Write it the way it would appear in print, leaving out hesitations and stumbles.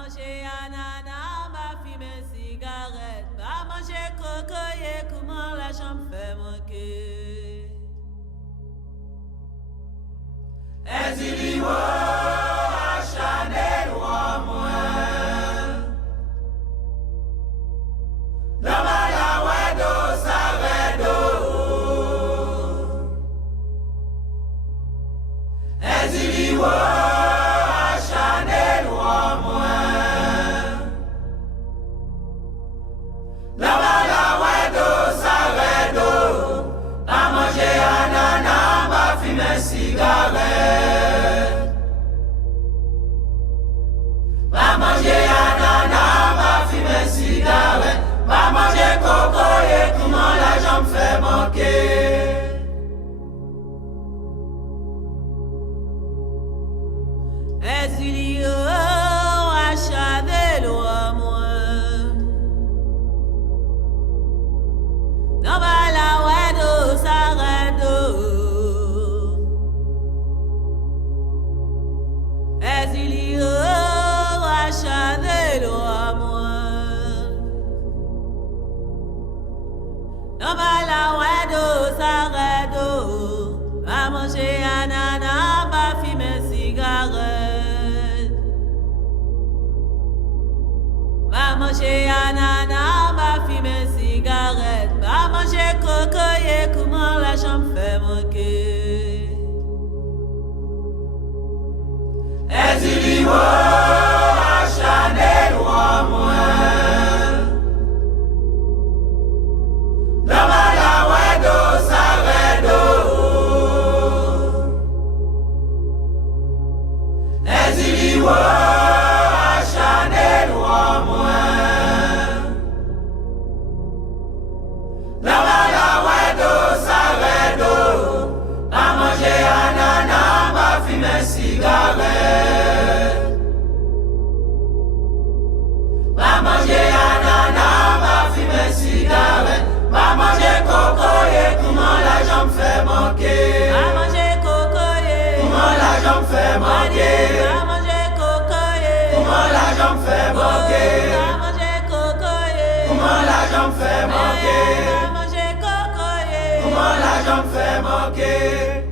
manger ananas, va fumer cigarette, va manger cocoyer, comment la jambe fait manquer. Eziliwo Chanel wa moins. La mala wedo saredo. Eziliwo Chanel wa moins. La mala wedo saredo. A manger ananas, va fumer cigarette. Va manger ananas, va fumer cigarette. Va manger coco et comment la jambe fait manquer. Ezilio a Chanel wa moins. Non va la wedo saredo. Ezilio a Chanel wa moins. Non va la wedo saredo. Va manger ananas, va fumer cigarette. Va manger ananas, va fumer cigarette. Va manger cocoyer, comment la jambe fait manquer. Eziliwo Chanel wa moins. La mala wedo saredo. Eziliwo Chanel wa moins. La mala wedo saredo. A manger ananas, va fumer cigarette. Va manger ananas, va fumer cigarette. Va manger coco et comment la jambe fait manquer. Va manger cocoyer. Comment la jambe fait manquer. Va manger cocoyer. Comment la jambe fait manquer. Va manger cocoyer. Comment la jambe fait manquer. Va manger cocoyer. Comment la jambe fait manquer.